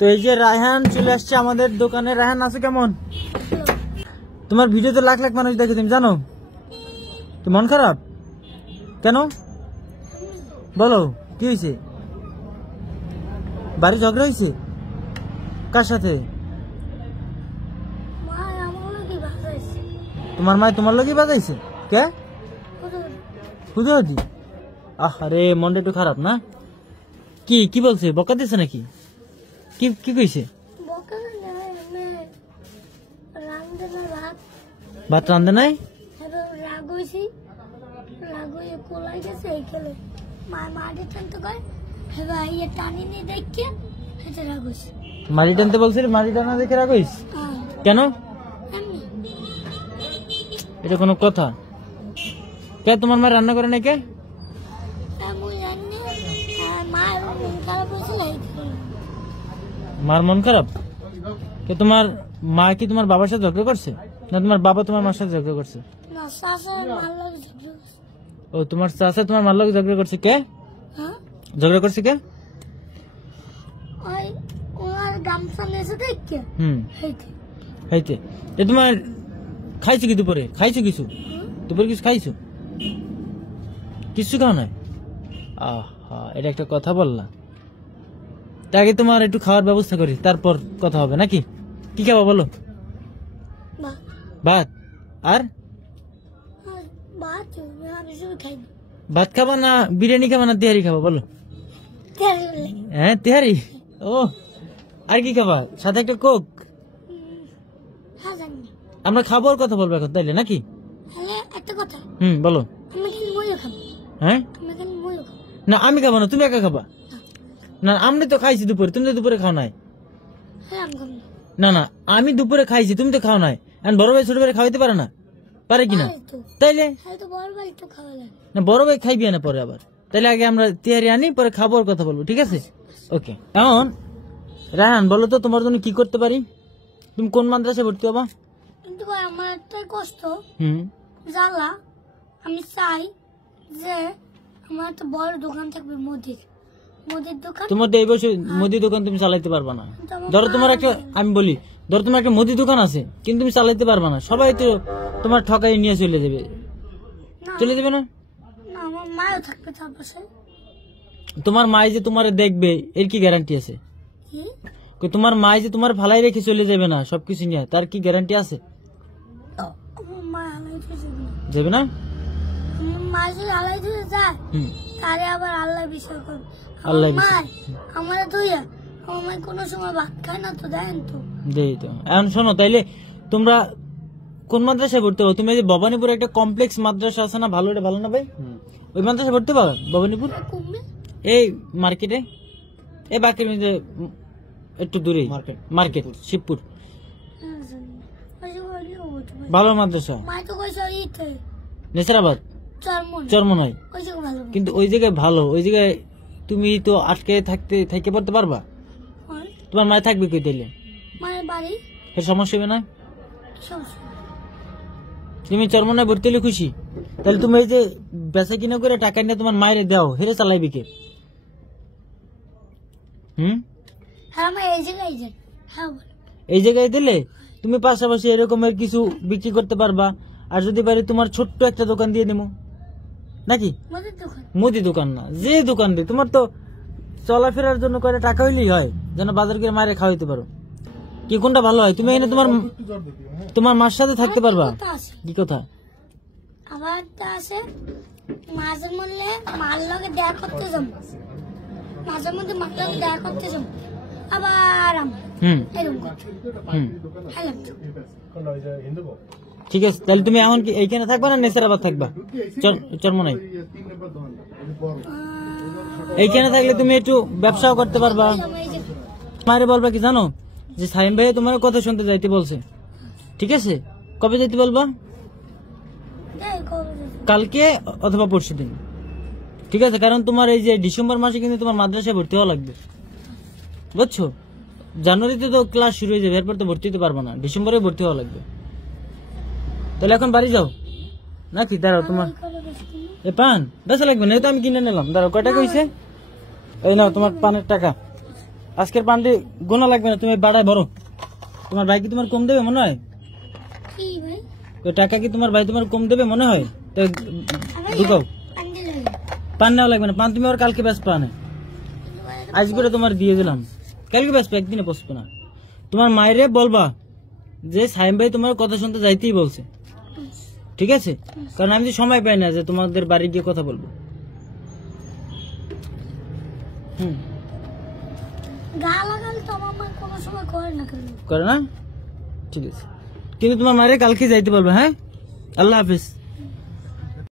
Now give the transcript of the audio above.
তো এই যে রায়হান চলে আসছে আমাদের দোকানে। রায়হান আছো কেমন? তোমার ভিডিওতে লাখ লাখ মানুষ দেখে, তুমি জানো? তো মন খারাপ কেন বলো, কি হয়েছে? বাড়ি ঝগড়া হয়েছে? কার সাথে? তোমার মায় তোমার লোকই বাজাইছে? কে? হুজুরদি? আরে মনটা একটু খারাপ না? কি কি বলছে? বকা দিছে নাকি? কি কি কইছে? ভাত রান্ধে নাই? মারি টানতে বলছে? মারি টানা দেখে রাগ হইস কেন? এটা কোনো কথা? কে তোমার মা রান্না করে নাই? কে? মার মন খারাপ? কে তোমার মা কি তোমার বাবার সাথে ঝগড়া করছে, না তোমার বাবা তোমার মার সাথে ঝগড়া করছে? ও তোমার চাচা তোমার মার লগে ঝগড়া করছে। কে ঝগড়া করছে? কে? তোমার খাইছো কি দুপুরে? খাইছো কিছু? দুপুরে কিছু খাইছো? কিছু খাও নাই? এটা একটা কথা বললা। আগে তোমার একটু খাওয়ার ব্যবস্থা করি, তারপর কথা হবে নাকি? কি খাবা বলো? ভাত। আর ভাত খাবা না বিরিয়ানি খাবা না তেহারি খাবা বলো? হ্যাঁ তেহারি। ও আর কি খাবা? সাথে একটা কোক? আমরা খাবার কথা বলবো এখন তাইলে নাকি? বলো। হ্যাঁ না আমি খাবো না, তুমি একা খাবা? না আমি তো খাইছি দুপুরে, তুমি তো দুপুরে খাও নাই। না না আমি দুপুরে খাইছি, তুমি তো খাও নাই। বড় ভাই ছোট ভাই খাওয়াইতে পারে না? পারে কিনা? তাইলে না বড় ভাই খাইবি না পরে আবার। তাইলে আগে আমরা তেহারি আনি, পরে খাবার কথা বলবো, ঠিক আছে? ওকে। এখন রায়হান বলো তো তোমার জন্য কি করতে পারি? তুমি কোন মাদ্রাসায় ভর্তি হবা? কিন্তু ভাই আমার একটাই কষ্ট, জ্বালা। আমি চাই যে আমার একটা বড় দোকান থাকবে, মুদির দোকান। তোমার এই বয়সে মুদির দোকান তুমি চালাইতে পারবা না। ধরো তোমার একটা, আমি বলি ধরো তোমার একটা মুদির দোকান আছে, কিন্তু তুমি চালাইতে পারবা না। সবাই তো তোমার ঠকাই নিয়ে চলে যাবে। চলে যাবে না? আমার মাও থাকবে তার পাশে। তোমার মা যে তোমার দেখবে এর কি গ্যারান্টি আছে? তোমার মা যে তোমার ফালাই রেখে চলে যাবে না সবকিছু নিয়ে, তার কি গ্যারান্টি আছে? যাবে না? তারে আবার আল্লাহ বিষয় করবে। আমার কোনো সময় ভাত খায় না তো, দেন তো। দেই তো। এখন শোনো, তাইলে তোমরা কোন মাদ্রাসায় ভর্তি হবো? তুমি যে ভবানীপুর একটা কমপ্লেক্স মাদ্রাসা আছে না, ভালো, এটা ভালো না ভাই? ওই মাদ্রাসায় ভর্তি পাবা ভবানীপুর? এই মার্কেটে, এই বাকির মধ্যে একটু দূরে মার্কেট শিবপুর। ভালো মাদ্রাসা নেসারাবাদ চরমনাই, কিন্তু ওই জায়গায় ভালো। ওই জায়গায় তুমি তো আটকে থাকতে পারতে পারবা? তোমার মায়ের থাকবে কই তাইলে? এর সমস্যা হবে না? তুমি চরমনায় ভর্তি হলে খুশি? তাহলে তুমি এই যে বেচা কিনা করে টাকা নিয়ে তোমার মায়ের দাও, হেরে চালাইবি কে? এই জায়গায় দিলে তুমি পাশাপাশি এরকমের কিছু বিক্রি করতে পারবা। আর যদি পারি তোমার ছোট্ট একটা দোকান দিয়ে দেবো নাকি? মুদি দোকান না, যে দোকান দিয়ে তোমার তো চলাফেরার জন্য করে টাকা হইলেই হয়, যেন বাজার করে মায়ের খাওয়াইতে পারো। কি কোনটা ভালো হয়? তুমি এখানে তোমার মার সাথে থাকতে পারবা? কি কথা? আমার আছে মাঝে মধ্যে মার লগে দেখা করতে যাব, মাঝে মধ্যে মার লগে দেখা করতে যাব, আবার ঠিক আছে। তাহলে তুমি এখন কি এইখানে থাকবা না নেসারাবাদ থাকবা? চরমনাই এইখানে থাকলে তুমি একটু ব্যবসাও করতে পারবা। মায়ের বলবা কি জানো, যে সাইম ভাই তোমার কথা শুনতে যাইতে বলছে, ঠিক আছে? কবে যাইতে বলবা? কালকে অথবা পরশু দিন, ঠিক আছে? কারণ তোমার এই যে ডিসেম্বর মাসে কিন্তু তোমার মাদ্রাসায় ভর্তি হওয়া লাগবে, বুঝছো? জানুয়ারিতে তো ক্লাস শুরু হয়ে যাবে, এরপর তো ভর্তি হতে পারবো না, ডিসেম্বরে ভর্তি হওয়া লাগবে। তাহলে এখন বাড়ি যাও নাকি? দাঁড়াও, তোমার এ পান বেচা লাগবে না, তো আমি কিনে নিলাম। দাঁড়াও, কয় টাকা হয়েছে? এই নাও তোমার পানের টাকা। আজকের পান্ডি গোনা লাগবে না, তুমি বাড়ায় ভরো। তোমার ভাই কি তোমার কম দেবে মনে হয়? কি ভাই? ওই টাকা কি তোমার ভাই তোমার কম দেবে মনে হয়? তো ঢুকাও। পান নেওয়া লাগবে না, পান তুমি আর কালকে বেশ পানে আজ করে তোমার দিয়ে দিলাম, কালকে বেশ একদিনে বসবো না। তোমার মায়েরে বলবা যে সাইম ভাই তোমার কথা শুনতে যাইতেই বলছে, ঠিক আছে? কারণ আমি তো সময় পাই না যে তোমাদের বাড়ি গিয়ে কথা বলবো। করে না, ঠিক আছে। কিন্তু তোমার মায়ের কালকে যাইতে পারবে। হ্যাঁ, আল্লাহ হাফিজ।